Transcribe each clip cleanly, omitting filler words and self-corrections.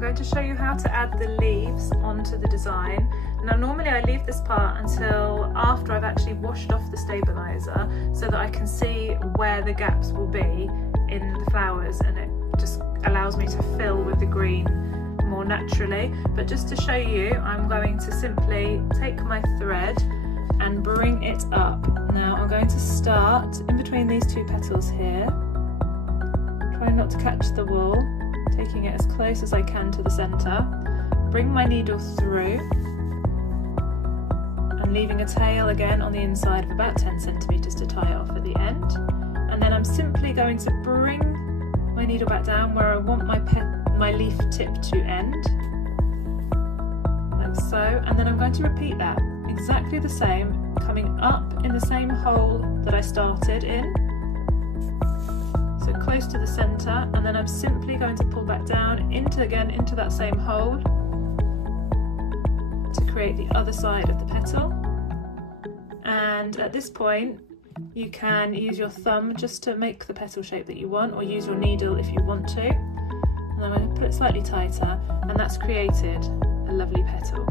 going to show you how to add the leaves onto the design. Now normally I leave this part until after I've actually washed off the stabiliser so that I can see where the gaps will be in the flowers, and it just allows me to fill with the green more naturally. But just to show you, I'm going to simply take my thread and bring it up. Now I'm going to start in between these two petals here, trying not to catch the wool, taking it as close as I can to the centre, bring my needle through and leaving a tail again on the inside of about 10 centimetres to tie it off at the end. And then I'm simply going to bring my needle back down where I want my leaf tip to end, like so, and then I'm going to repeat that exactly the same, coming up in the same hole that I started in, so close to the centre, and then I'm simply going to pull back down into that same hole to create the other side of the petal. And at this point you can use your thumb just to make the petal shape that you want, or use your needle if you want to. And I'm going to put it slightly tighter, and that's created a lovely petal.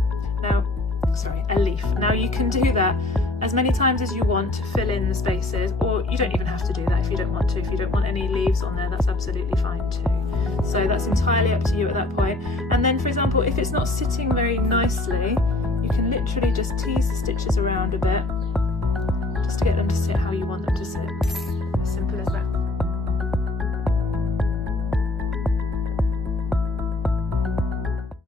A leaf. Now you can do that as many times as you want to fill in the spaces, or you don't even have to do that if you don't want to. If you don't want any leaves on there, that's absolutely fine too. So that's entirely up to you at that point. And then, for example, if it's not sitting very nicely, you can literally just tease the stitches around a bit just to get them to sit how you want them to sit. As simple as that.